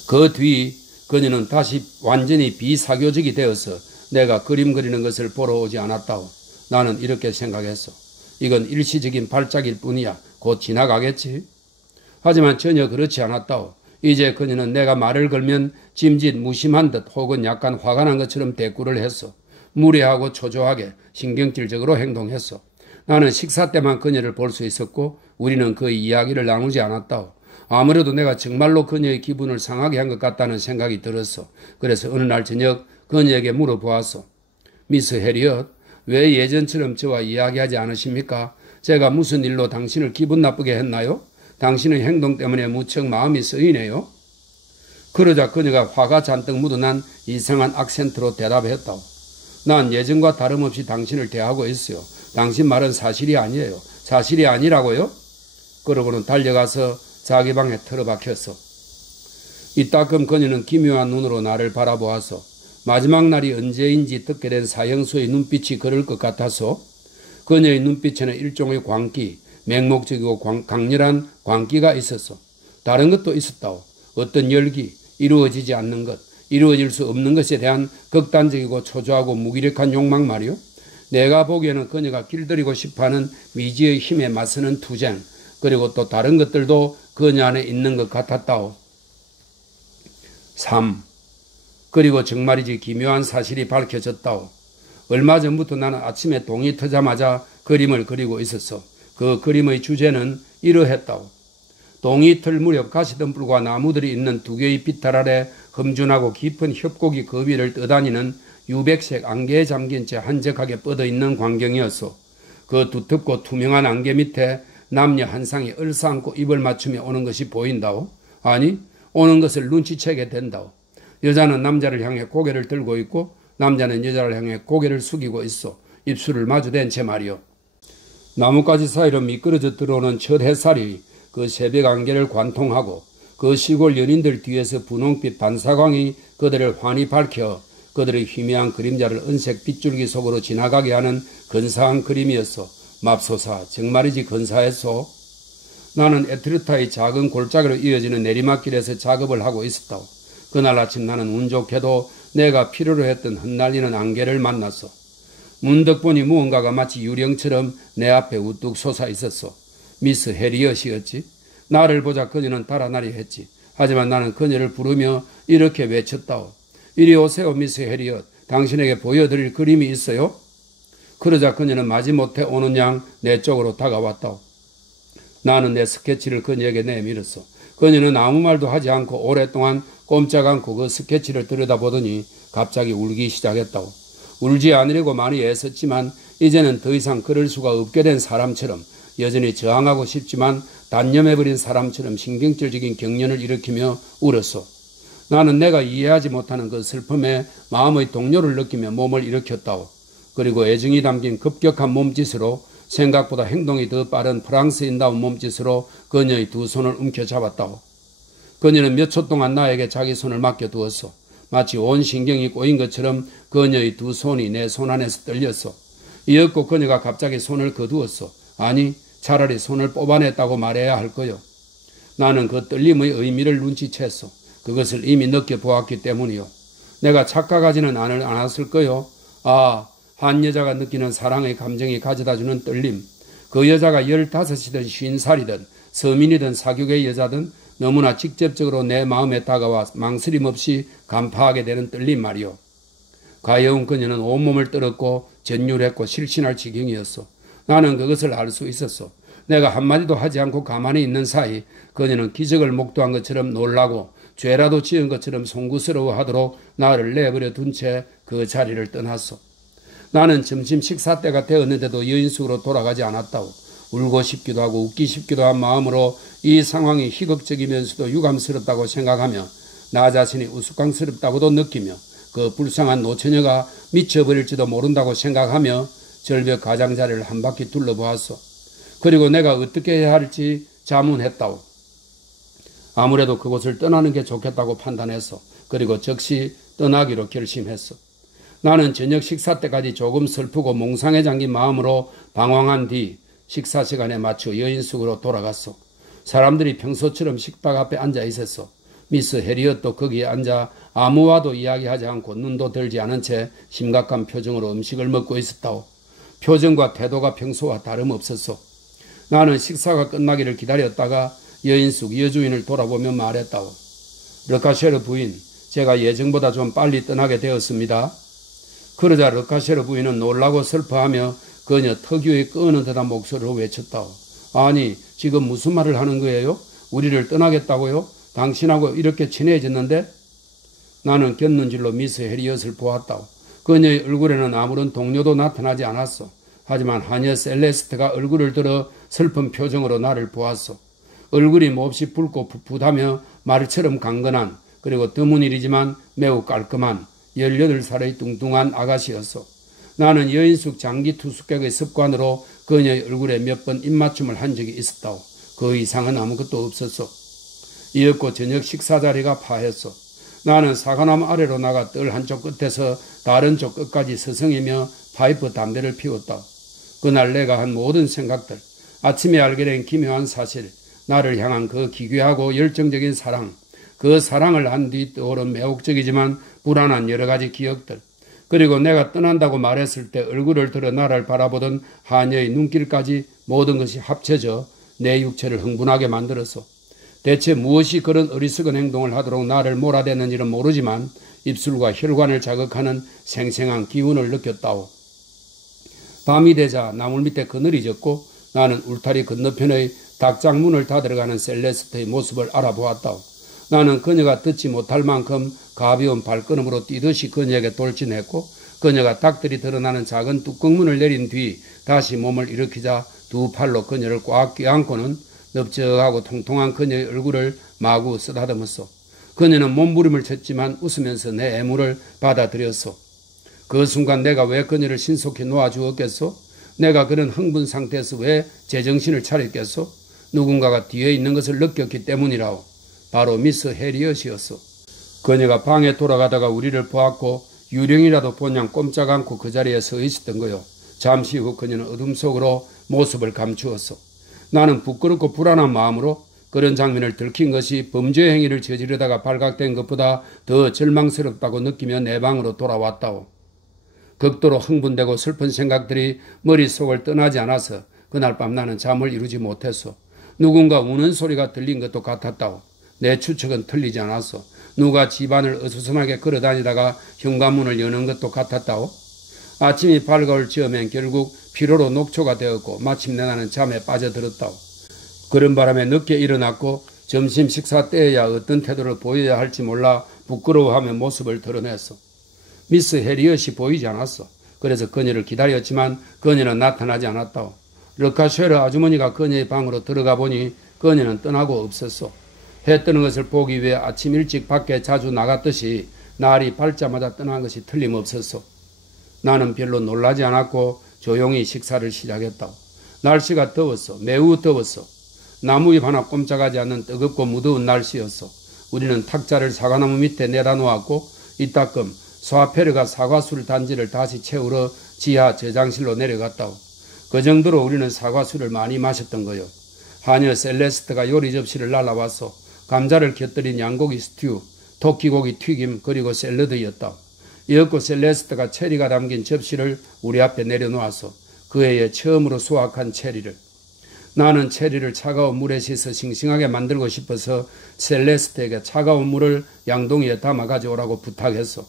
그 뒤 그녀는 다시 완전히 비사교적이 되어서 내가 그림 그리는 것을 보러 오지 않았다오. 나는 이렇게 생각했어. 이건 일시적인 발작일 뿐이야. 곧 지나가겠지. 하지만 전혀 그렇지 않았다오. 이제 그녀는 내가 말을 걸면 짐짓 무심한 듯 혹은 약간 화가 난 것처럼 대꾸를 했어. 무례하고 초조하게 신경질적으로 행동했어. 나는 식사 때만 그녀를 볼 수 있었고 우리는 그 이야기를 나누지 않았다오. 아무래도 내가 정말로 그녀의 기분을 상하게 한 것 같다는 생각이 들었어. 그래서 어느 날 저녁 그녀에게 물어보았어. 미스 해리엇, 왜 예전처럼 저와 이야기하지 않으십니까? 제가 무슨 일로 당신을 기분 나쁘게 했나요? 당신의 행동 때문에 무척 마음이 쓰이네요. 그러자 그녀가 화가 잔뜩 묻어난 이상한 악센트로 대답했다오. 난 예전과 다름없이 당신을 대하고 있어요. 당신 말은 사실이 아니에요. 사실이 아니라고요? 그러고는 달려가서 자기 방에 틀어박혔어. 이따금 그녀는 기묘한 눈으로 나를 바라보아서 마지막 날이 언제인지 듣게 된 사형수의 눈빛이 그럴 것 같아서 그녀의 눈빛에는 일종의 광기, 맹목적이고 강렬한 광기가 있었어. 다른 것도 있었다오. 어떤 열기, 이루어지지 않는 것, 이루어질 수 없는 것에 대한 극단적이고 초조하고 무기력한 욕망 말이오. 내가 보기에는 그녀가 길들이고 싶어하는 미지의 힘에 맞서는 투쟁, 그리고 또 다른 것들도 그녀 안에 있는 것 같았다오. 3. 그리고 정말이지 기묘한 사실이 밝혀졌다오. 얼마 전부터 나는 아침에 동이 트자마자 그림을 그리고 있었어. 그 그림의 주제는 이러했다오. 동이 틀 무렵 가시덤불과 나무들이 있는 두 개의 비탈 아래 험준하고 깊은 협곡이 그 위를 떠다니는 유백색 안개에 잠긴 채 한적하게 뻗어있는 광경이었소. 그 두텁고 투명한 안개 밑에 남녀 한 쌍이 얼싸안고 입을 맞추며 오는 것이 보인다오. 아니, 오는 것을 눈치채게 된다오. 여자는 남자를 향해 고개를 들고 있고 남자는 여자를 향해 고개를 숙이고 있어. 입술을 마주댄 채 말이오. 나뭇가지 사이로 미끄러져 들어오는 첫 햇살이 그 새벽 안개를 관통하고 그 시골 연인들 뒤에서 분홍빛 반사광이 그들을 환히 밝혀 그들의 희미한 그림자를 은색 빗줄기 속으로 지나가게 하는 근사한 그림이었어. 맙소사, 정말이지 근사했소. 나는 에트르타의 작은 골짜기로 이어지는 내리막길에서 작업을 하고 있었다. 그날 아침 나는 운 좋게도 내가 필요로 했던 흩날리는 안개를 만났어. 문득 보니 무언가가 마치 유령처럼 내 앞에 우뚝 솟아 있었어. 미스 해리엇이었지. 나를 보자 그녀는 달아나려 했지. 하지만 나는 그녀를 부르며 이렇게 외쳤다오. 이리 오세요, 미스 해리엇. 당신에게 보여드릴 그림이 있어요. 그러자 그녀는 마지못해 오는 양 내 쪽으로 다가왔다오. 나는 내 스케치를 그녀에게 내밀었어. 그녀는 아무 말도 하지 않고 오랫동안 꼼짝 않고 그 스케치를 들여다보더니 갑자기 울기 시작했다오. 울지 않으려고 많이 애썼지만 이제는 더 이상 그럴 수가 없게 된 사람처럼, 여전히 저항하고 싶지만 단념해버린 사람처럼 신경질적인 경련을 일으키며 울었어. 나는 내가 이해하지 못하는 그 슬픔에 마음의 동요를 느끼며 몸을 일으켰다오. 그리고 애정이 담긴 급격한 몸짓으로, 생각보다 행동이 더 빠른 프랑스인다운 몸짓으로 그녀의 두 손을 움켜잡았다오. 그녀는 몇 초 동안 나에게 자기 손을 맡겨두었어. 마치 온 신경이 꼬인 것처럼 그녀의 두 손이 내 손 안에서 떨렸어. 이윽고 그녀가 갑자기 손을 거두었어. 아니, 차라리 손을 뽑아냈다고 말해야 할 거요. 나는 그 떨림의 의미를 눈치챘어. 그것을 이미 느껴보았기 때문이요. 내가 착각하지는 않았을 거요. 아, 한 여자가 느끼는 사랑의 감정이 가져다주는 떨림. 그 여자가 15이든 50살이든 서민이든 사교계 여자든 너무나 직접적으로 내 마음에 다가와 망설임 없이 간파하게 되는 떨림 말이요. 가여운 그녀는 온몸을 떨었고 전율했고 실신할 지경이었어. 나는 그것을 알 수 있었어. 내가 한마디도 하지 않고 가만히 있는 사이 그녀는 기적을 목도한 것처럼 놀라고 죄라도 지은 것처럼 송구스러워하도록 나를 내버려 둔 채 그 자리를 떠났어. 나는 점심 식사 때가 되었는데도 여인숙으로 돌아가지 않았다고. 울고 싶기도 하고 웃기 싶기도 한 마음으로 이 상황이 희극적이면서도 유감스럽다고 생각하며 나 자신이 우스꽝스럽다고도 느끼며 그 불쌍한 노처녀가 미쳐버릴지도 모른다고 생각하며 절벽 가장자리를 한 바퀴 둘러보았어. 그리고 내가 어떻게 해야 할지 자문했다고. 아무래도 그곳을 떠나는 게 좋겠다고 판단했어. 그리고 즉시 떠나기로 결심했어. 나는 저녁 식사 때까지 조금 슬프고 몽상에 잠긴 마음으로 방황한 뒤 식사 시간에 맞춰 여인숙으로 돌아갔어. 사람들이 평소처럼 식탁 앞에 앉아 있었어. 미스 해리엇도 거기에 앉아 아무와도 이야기하지 않고 눈도 들지 않은 채 심각한 표정으로 음식을 먹고 있었다오. 표정과 태도가 평소와 다름없었어. 나는 식사가 끝나기를 기다렸다가 여인숙 여주인을 돌아보며 말했다오. 르카쉐르 부인, 제가 예정보다 좀 빨리 떠나게 되었습니다. 그러자 르카쉐르 부인은 놀라고 슬퍼하며 그녀 특유의 끄는 듯한 목소리로 외쳤다오. 아니, 지금 무슨 말을 하는 거예요? 우리를 떠나겠다고요? 당신하고 이렇게 친해졌는데? 나는 곁눈질로 미스 해리엇을 보았다오. 그녀의 얼굴에는 아무런 동료도 나타나지 않았어. 하지만 하녀 셀레스트가 얼굴을 들어 슬픈 표정으로 나를 보았어. 얼굴이 몹시 붉고 풋풋하며 말처럼 강건한, 그리고 드문 일이지만 매우 깔끔한 18살의 뚱뚱한 아가씨였어. 나는 여인숙 장기 투숙객의 습관으로 그녀의 얼굴에 몇 번 입맞춤을 한 적이 있었다오. 그 이상은 아무것도 없었어. 이었고 저녁 식사 자리가 파했어. 나는 사과나무 아래로 나가 뜰 한쪽 끝에서 다른 쪽 끝까지 서성이며 파이프 담배를 피웠다. 그날 내가 한 모든 생각들, 아침에 알게 된 기묘한 사실, 나를 향한 그 기괴하고 열정적인 사랑, 그 사랑을 한 뒤 떠오른 매혹적이지만 불안한 여러 가지 기억들, 그리고 내가 떠난다고 말했을 때 얼굴을 들어 나를 바라보던 하녀의 눈길까지 모든 것이 합쳐져 내 육체를 흥분하게 만들었어. 대체 무엇이 그런 어리석은 행동을 하도록 나를 몰아댔는지는 모르지만 입술과 혈관을 자극하는 생생한 기운을 느꼈다오. 밤이 되자 나물 밑에 그늘이 졌고 나는 울타리 건너편의 닭장문을 닫으러가는 셀레스트의 모습을 알아보았다오. 나는 그녀가 듣지 못할 만큼 가벼운 발걸음으로 뛰듯이 그녀에게 돌진했고 그녀가 닭들이 드러나는 작은 뚜껑문을 내린 뒤 다시 몸을 일으키자 두 팔로 그녀를 꽉 껴안고는 넓적하고 통통한 그녀의 얼굴을 마구 쓰다듬었어. 그녀는 몸부림을 쳤지만 웃으면서 내 애무를 받아들였어. 그 순간 내가 왜 그녀를 신속히 놓아주었겠소? 내가 그런 흥분 상태에서 왜 제정신을 차렸겠소? 누군가가 뒤에 있는 것을 느꼈기 때문이라오. 바로 미스 해리엇이었어. 그녀가 방에 돌아가다가 우리를 보았고 유령이라도 본양 꼼짝 않고 그 자리에 서 있었던 거요. 잠시 후 그녀는 어둠 속으로 모습을 감추었어. 나는 부끄럽고 불안한 마음으로 그런 장면을 들킨 것이 범죄 행위를 저지르다가 발각된 것보다 더 절망스럽다고 느끼며 내 방으로 돌아왔다오. 극도로 흥분되고 슬픈 생각들이 머릿속을 떠나지 않아서 그날 밤 나는 잠을 이루지 못했어. 누군가 우는 소리가 들린 것도 같았다오. 내 추측은 틀리지 않았어. 누가 집안을 어수선하게 걸어다니다가 현관문을 여는 것도 같았다오. 아침이 밝아올 즈음엔 결국 피로로 녹초가 되었고 마침내 나는 잠에 빠져들었다오. 그런 바람에 늦게 일어났고 점심 식사 때에야 어떤 태도를 보여야 할지 몰라 부끄러워하며 모습을 드러냈어. 미스 해리엇이 보이지 않았어. 그래서 그녀를 기다렸지만 그녀는 나타나지 않았다오. 르카쉐르 아주머니가 그녀의 방으로 들어가 보니 그녀는 떠나고 없었어. 해 뜨는 것을 보기 위해 아침 일찍 밖에 자주 나갔듯이 날이 밝자마자 떠난 것이 틀림없었어. 나는 별로 놀라지 않았고 조용히 식사를 시작했다. 날씨가 더웠어. 매우 더웠어. 나무 잎 하나 꼼짝하지 않는 뜨겁고 무더운 날씨였어. 우리는 탁자를 사과나무 밑에 내다 놓았고 이따금 스와페르가 사과술 단지를 다시 채우러 지하 저장실로 내려갔다. 그 정도로 우리는 사과술을 많이 마셨던 거요. 하녀 셀레스트가 요리 접시를 날라와서 감자를 곁들인 양고기 스튜, 토끼고기 튀김 그리고 샐러드였다. 이었고 셀레스트가 체리가 담긴 접시를 우리 앞에 내려놓았어. 그 해에 처음으로 수확한 체리를. 나는 체리를 차가운 물에 씻어 싱싱하게 만들고 싶어서 셀레스트에게 차가운 물을 양동이에 담아 가져오라고 부탁했어.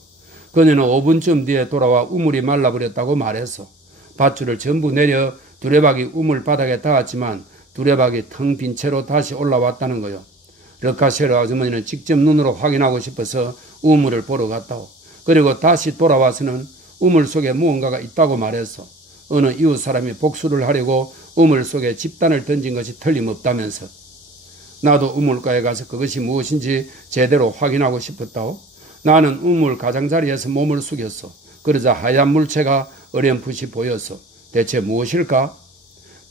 그녀는 5분쯤 뒤에 돌아와 우물이 말라버렸다고 말했어. 밧줄을 전부 내려 두레박이 우물 바닥에 닿았지만 두레박이 텅 빈 채로 다시 올라왔다는 거요. 르카쉐르 아주머니는 직접 눈으로 확인하고 싶어서 우물을 보러 갔다고. 그리고 다시 돌아와서는 우물 속에 무언가가 있다고 말했어. 어느 이웃 사람이 복수를 하려고 우물 속에 집단을 던진 것이 틀림없다면서. 나도 우물가에 가서 그것이 무엇인지 제대로 확인하고 싶었다고. 나는 우물 가장자리에서 몸을 숙였어. 그러자 하얀 물체가 어렴풋이 보였어. 대체 무엇일까?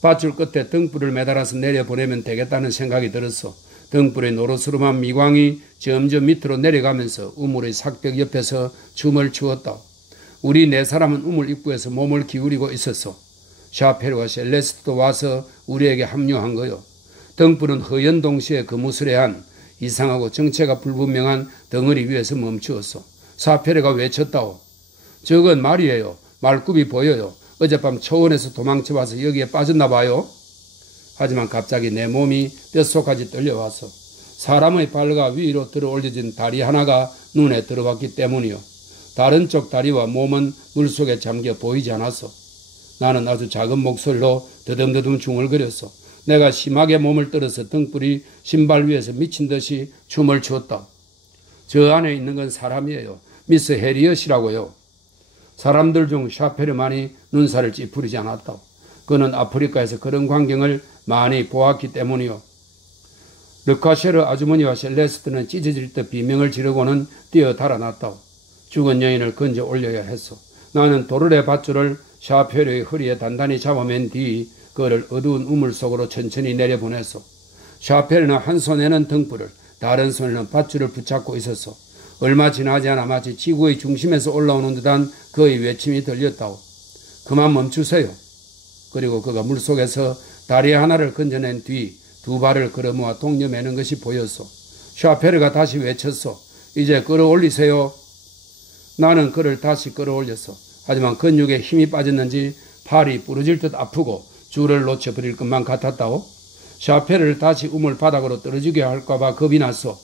밧줄 끝에 등불을 매달아서 내려보내면 되겠다는 생각이 들었어. 등불의 노릇스름한 미광이 점점 밑으로 내려가면서 우물의 삭벽 옆에서 춤을 추었다. 우리 네 사람은 우물 입구에서 몸을 기울이고 있었어. 샤페르와 셀레스트도 와서 우리에게 합류한 거요. 등불은 허연 동시에 그무스레한 이상하고 정체가 불분명한 덩어리 위에서 멈추었어. 샤페르가 외쳤다오. 저건 말이에요. 말굽이 보여요. 어젯밤 초원에서 도망쳐와서 여기에 빠졌나 봐요. 하지만 갑자기 내 몸이 뼛속까지 떨려왔어. 사람의 발과 위로 들어올려진 다리 하나가 눈에 들어왔기 때문이요. 다른 쪽 다리와 몸은 물속에 잠겨 보이지 않았어. 나는 아주 작은 목소리로 더듬더듬 중얼거렸어. 내가 심하게 몸을 떨어서 등불이 신발 위에서 미친 듯이 춤을 추었다. 저 안에 있는 건 사람이에요. 미스 해리엇이라고요. 사람들 중 샤페르만이 눈살을 찌푸리지 않았다. 그는 아프리카에서 그런 광경을 많이 보았기 때문이요. 르카쉐르 아주머니와 셀레스트는 찢어질 듯 비명을 지르고는 뛰어 달아났다. 죽은 여인을 건져 올려야 했어. 나는 도르래 밧줄을 샤페르의 허리에 단단히 잡아맨 뒤 그를 어두운 우물 속으로 천천히 내려보냈어. 샤페르는 한 손에는 등불을, 다른 손에는 밧줄을 붙잡고 있었어. 얼마 지나지 않아 마치 지구의 중심에서 올라오는 듯한 그의 외침이 들렸다고. 그만 멈추세요. 그리고 그가 물속에서 다리 하나를 건져낸 뒤 두 발을 걸어모아 동여매는 것이 보였어. 샤페르가 다시 외쳤어. 이제 끌어올리세요. 나는 그를 다시 끌어올렸어. 하지만 근육에 힘이 빠졌는지 팔이 부러질 듯 아프고 줄을 놓쳐버릴 것만 같았다고. 샤페르를 다시 우물 바닥으로 떨어지게 할까봐 겁이 났어.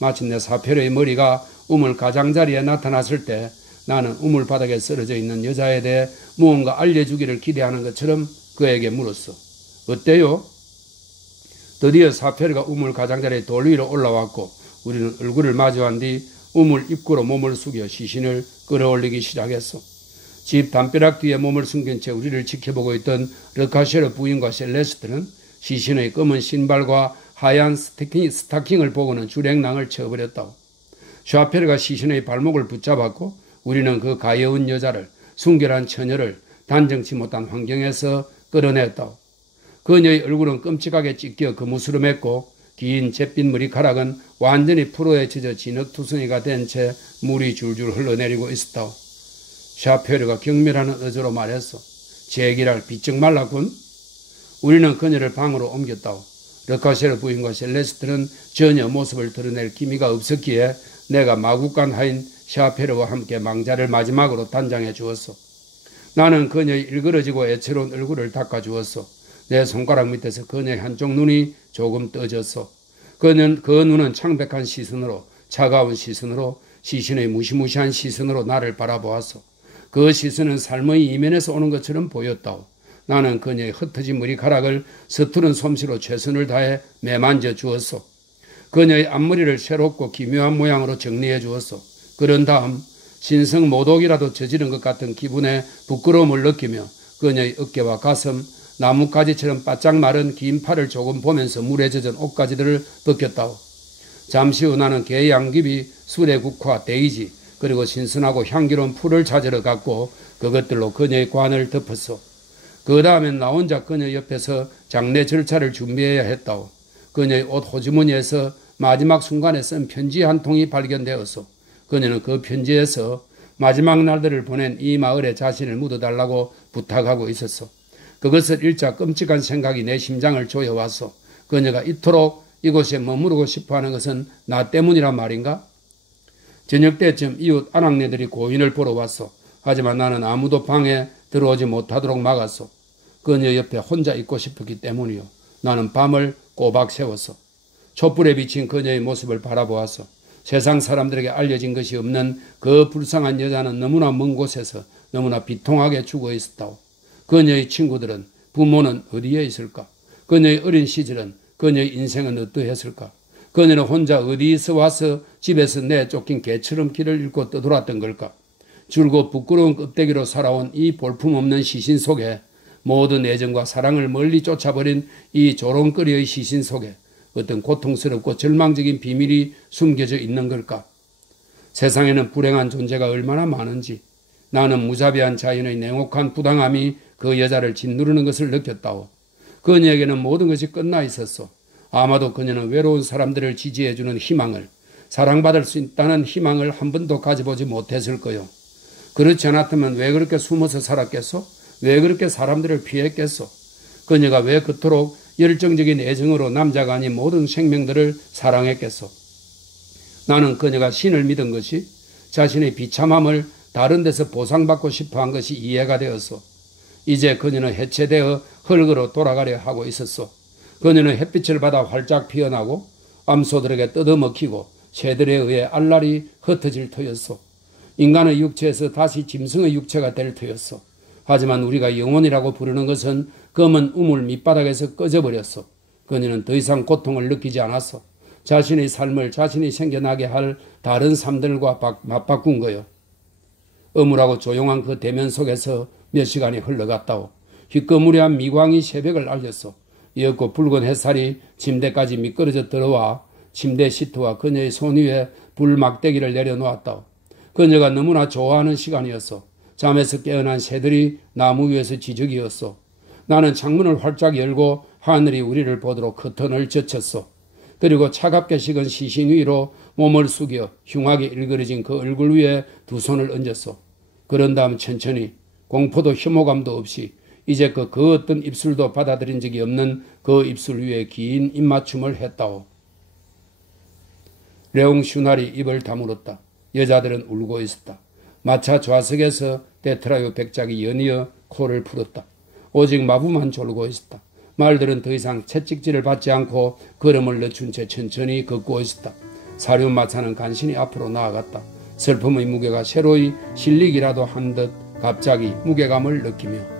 마침내 샤페르의 머리가 우물 가장자리에 나타났을 때 나는 우물 바닥에 쓰러져 있는 여자에 대해 무언가 알려주기를 기대하는 것처럼 그에게 물었어. 어때요? 드디어 샤페르가 우물 가장자리에 돌 위로 올라왔고 우리는 얼굴을 마주한 뒤 우물 입구로 몸을 숙여 시신을 끌어올리기 시작했어. 집 담벼락 뒤에 몸을 숨긴 채 우리를 지켜보고 있던 르카쉐르 부인과 셀레스트는 시신의 검은 신발과 하얀 스타킹을 보고는 주랭낭을 쳐버렸다고. 샤페르가 시신의 발목을 붙잡았고 우리는 그 가여운 여자를, 순결한 처녀를 단정치 못한 환경에서 끌어냈다고. 그녀의 얼굴은 끔찍하게 찢겨 거무스름했고 긴 잿빛 머리카락은 완전히 프로에 젖어 진흙투성이가 된 채 물이 줄줄 흘러내리고 있었다고. 샤페르가 경멸하는 어조로 말했어. 제기랄 비쩍 말랐군. 우리는 그녀를 방으로 옮겼다고. 르카쉐르 부인과 셀레스트는 전혀 모습을 드러낼 기미가 없었기에 내가 마구간 하인 샤페르와 함께 망자를 마지막으로 단장해 주었어. 나는 그녀의 일그러지고 애처로운 얼굴을 닦아주었어. 내 손가락 밑에서 그녀의 한쪽 눈이 조금 떠졌어. 그 눈은 창백한 시선으로, 차가운 시선으로, 시신의 무시무시한 시선으로 나를 바라보았어. 그 시선은 삶의 이면에서 오는 것처럼 보였다고. 나는 그녀의 흩어진 머리카락을 서투른 솜씨로 최선을 다해 매만져 주었어. 그녀의 앞머리를 새롭고 기묘한 모양으로 정리해 주었어. 그런 다음 신성모독이라도 저지른 것 같은 기분에 부끄러움을 느끼며 그녀의 어깨와 가슴, 나뭇가지처럼 바짝 마른 긴 팔을 조금 보면서 물에 젖은 옷가지들을 벗겼다고. 잠시 후 나는 개 양귀비, 수레국화, 데이지, 그리고 신선하고 향기로운 풀을 찾으러 갔고 그것들로 그녀의 관을 덮었어. 그 다음엔 나 혼자 그녀 옆에서 장례 절차를 준비해야 했다고. 그녀의 옷 호주머니에서 마지막 순간에 쓴 편지 한 통이 발견되었어. 그녀는 그 편지에서 마지막 날들을 보낸 이 마을에 자신을 묻어달라고 부탁하고 있었어. 그것을 읽자 끔찍한 생각이 내 심장을 조여왔어. 그녀가 이토록 이곳에 머무르고 싶어하는 것은 나 때문이란 말인가? 저녁 때쯤 이웃 아낙네들이 고인을 보러 왔어. 하지만 나는 아무도 방에 들어오지 못하도록 막았어. 그녀 옆에 혼자 있고 싶었기 때문이요. 나는 밤을 꼬박 새웠어. 촛불에 비친 그녀의 모습을 바라보았어. 세상 사람들에게 알려진 것이 없는 그 불쌍한 여자는 너무나 먼 곳에서 너무나 비통하게 죽어 있었다고. 그녀의 친구들은 부모는 어디에 있을까? 그녀의 어린 시절은, 그녀의 인생은 어떠했을까? 그녀는 혼자 어디서 와서 집에서 내쫓긴 개처럼 길을 잃고 떠돌았던 걸까? 줄고 부끄러운 껍데기로 살아온 이 볼품없는 시신 속에, 모든 애정과 사랑을 멀리 쫓아버린 이 조롱거리의 시신 속에 어떤 고통스럽고 절망적인 비밀이 숨겨져 있는 걸까? 세상에는 불행한 존재가 얼마나 많은지, 나는 무자비한 자연의 냉혹한 부당함이 그 여자를 짓누르는 것을 느꼈다오. 그녀에게는 모든 것이 끝나 있었어. 아마도 그녀는 외로운 사람들을 지지해주는 희망을, 사랑받을 수 있다는 희망을 한 번도 가져보지 못했을 거요. 그렇지 않았다면 왜 그렇게 숨어서 살았겠소? 왜 그렇게 사람들을 피했겠소? 그녀가 왜 그토록 열정적인 애정으로 남자가 아닌 모든 생명들을 사랑했겠소? 나는 그녀가 신을 믿은 것이, 자신의 비참함을 다른 데서 보상받고 싶어한 것이 이해가 되었소. 이제 그녀는 해체되어 흙으로 돌아가려 하고 있었소. 그녀는 햇빛을 받아 활짝 피어나고 암소들에게 뜯어먹히고 새들에 의해 알랄이 흩어질 터였소. 인간의 육체에서 다시 짐승의 육체가 될 터였소. 하지만 우리가 영혼이라고 부르는 것은 검은 우물 밑바닥에서 꺼져버렸소. 그녀는 더 이상 고통을 느끼지 않았소. 자신의 삶을 자신이 생겨나게 할 다른 삶들과 맞바꾼 거요. 어물하고 조용한 그 대면 속에서 몇 시간이 흘러갔다오. 휘꺼무리한 미광이 새벽을 알렸소. 이윽고 붉은 햇살이 침대까지 미끄러져 들어와 침대 시트와 그녀의 손 위에 불막대기를 내려놓았다오. 그녀가 너무나 좋아하는 시간이었소. 잠에서 깨어난 새들이 나무 위에서 지저귀었소. 나는 창문을 활짝 열고 하늘이 우리를 보도록 커튼을 젖혔소. 그리고 차갑게 식은 시신 위로 몸을 숙여 흉하게 일그러진 그 얼굴 위에 두 손을 얹었소. 그런 다음 천천히 공포도 혐오감도 없이 이제껏 그 어떤 입술도 받아들인 적이 없는 그 입술 위에 긴 입맞춤을 했다오. 레옹 슈날이 입을 다물었다. 여자들은 울고 있었다. 마차 좌석에서 데트라요 백작이 연이어 코를 풀었다. 오직 마부만 졸고 있었다. 말들은 더 이상 채찍질을 받지 않고 걸음을 늦춘 채 천천히 걷고 있었다. 사륜마차는 간신히 앞으로 나아갔다. 슬픔의 무게가 새로이 실리기라도 한 듯 갑자기 무게감을 느끼며